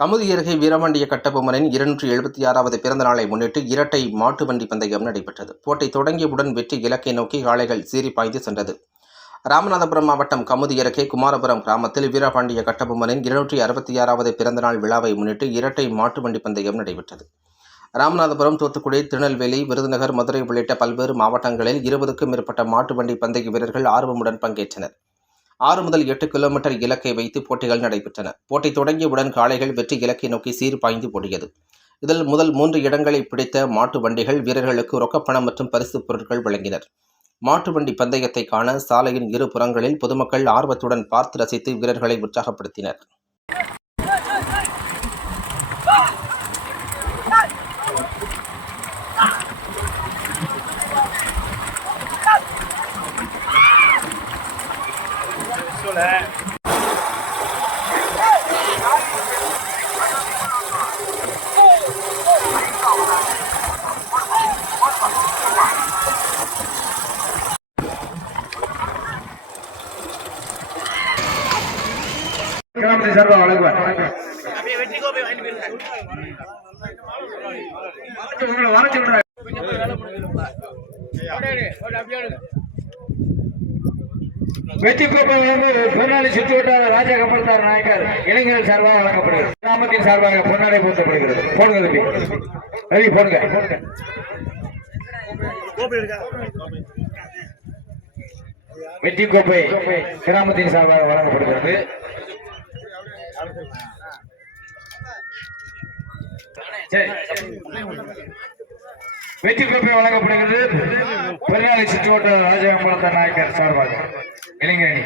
கமுதி அருகே வீரபாண்டிய கட்டபொம்மனின் இருநூற்றி எழுபத்தி ஆறாவது பிறந்த நாளை முன்னிட்டு இரட்டை மாட்டு வண்டி பந்தயம் நடைபெற்றது. போட்டி தொடங்கியவுடன் வெற்றி இலக்கை நோக்கி காளைகள் சீறி பாய்ந்து சென்றது. ராமநாதபுரம் மாவட்டம் கமுதி அருகே குமாரபுரம் கிராமத்தில் வீரபாண்டிய கட்டபொம்மனின் இருநூற்றி அறுபத்தி ஆறாவது பிறந்தநாள் விழாவை முன்னிட்டு இரட்டை மாட்டு வண்டி பந்தயம் நடைபெற்றது. ராமநாதபுரம் தூத்துக்குடி திருநெல்வேலி விருதுநகர் மதுரை உள்ளிட்ட பல்வேறு மாவட்டங்களில் இருபதுக்கும் மேற்பட்ட மாட்டு வண்டி பந்தய வீரர்கள் ஆர்வமுடன் பங்கேற்றனர். ஆறு முதல் எட்டு கிலோமீட்டர் இலக்கை வைத்து போட்டிகள் நடைபெற்றன. போட்டி தொடங்கியவுடன் காளைகள் வெற்றி இலக்கை நோக்கி சீர் பாய்ந்து ஓடியது. இதில் முதல் மூன்று இடங்களை பிடித்த மாட்டு வண்டிகள் வீரர்களுக்கு ரொக்கப்பணம் மற்றும் பரிசுப் பொருட்கள் வழங்கினர். மாட்டு வண்டி பந்தயத்தை காண சாலையின் இரு புறங்களில் பொதுமக்கள் ஆர்வத்துடன் பார்த்து ரசித்து வீரர்களை உற்சாகப்படுத்தினர். கிராமத்தை சார்பாக வழங்குவார் உங்களை வரைச்சு விடுறாங்க வெற்றி பெற்றவர்களுக்கு பொன்னாடி சுற்றுவட்டார ராஜா கப்பல்தார் நாயக்கர். இளைஞர்கள் சார்பாக வழங்கப்படுகிறது. கிராமத்தின் சார்பாக பொன்னாடை போற்றப்படுகிறது போடுங்க தம்பி. ரவி போடுங்க. வெற்றி கோப்பை கிராமத்தின் சார்பாக வழங்கப்படுகிறது. சரி. வெற்றி கோப்பை வழங்கப்படுகிறது. பெருநாளை சுற்றுவட்ட ராஜகம்பலத்த நாயக்கர் சார்பாக. இளைஞரணி